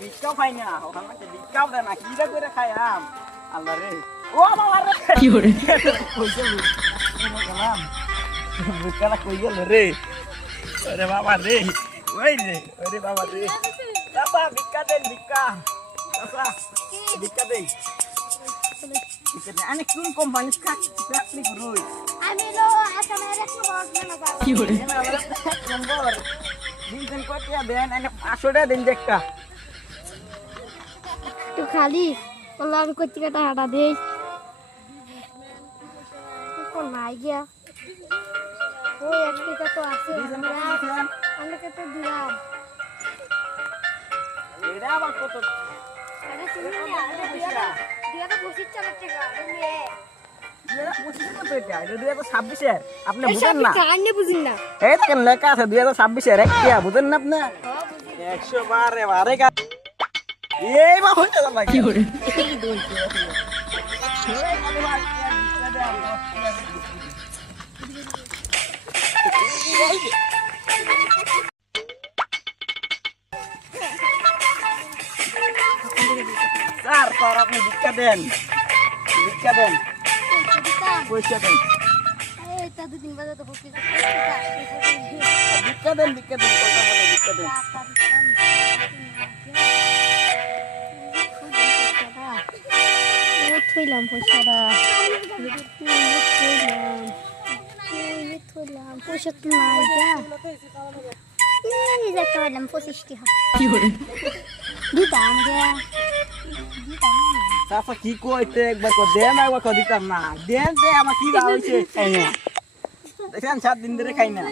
ভিক্ষাও খাই না ওখানে ভিক্ষাও দেয় না কিরা করে খাই আম আল্লাহ রে ও বাবা রে কি করে কইছে গেলাম ভিক্ষাটা কই গেল রে আরে বাবা রে ওই রে আরে বাবা রে বাবা ভিক্ষা দেন ভিক্ষা বাবা ভিক্ষা দেন আনে কোন কোম্পানি চাকরি করুই আমি লো আসামের এক নম্বর ম্যানেজার কি করে নম্বর দিন কটিয়া দেন আনে 500 টাকা দিন দেখা একটু খালি বললো আমি কই থেকে টাকাটা দেই কোন নাই গিয়া ওই এক টাকা তো আছে আমাকে তো দিলাম এটা আবার কত আরে তুমি দিয়া তো 25 টাকা এমনি আপনি বুঝেন না কান্নে বুঝিন না এই দেখেন লেখা আছে 2026 এর একটা বুঝেন না আপনি 100 বারে বারে এই বা হইতে যাবে কি করে স্যার স্যার আপনি ভিক্ষা দেন পয়সা দেন এই তা দুদিন বাদে তো বসে ভিক্ষা দেন কথা বলে ভিক্ষা দেন থইলাম পয়সাটা থইলাম পয়সা তো নাই এই যে থইলাম 25 টাকা কি করে দিতাম গে চাচা কি কইতে একবার কো দেন একবার কো দিতাম না দেন দে আমার কি দাও হইছে খাই না দেখেন 7 দিন ধরে খাই না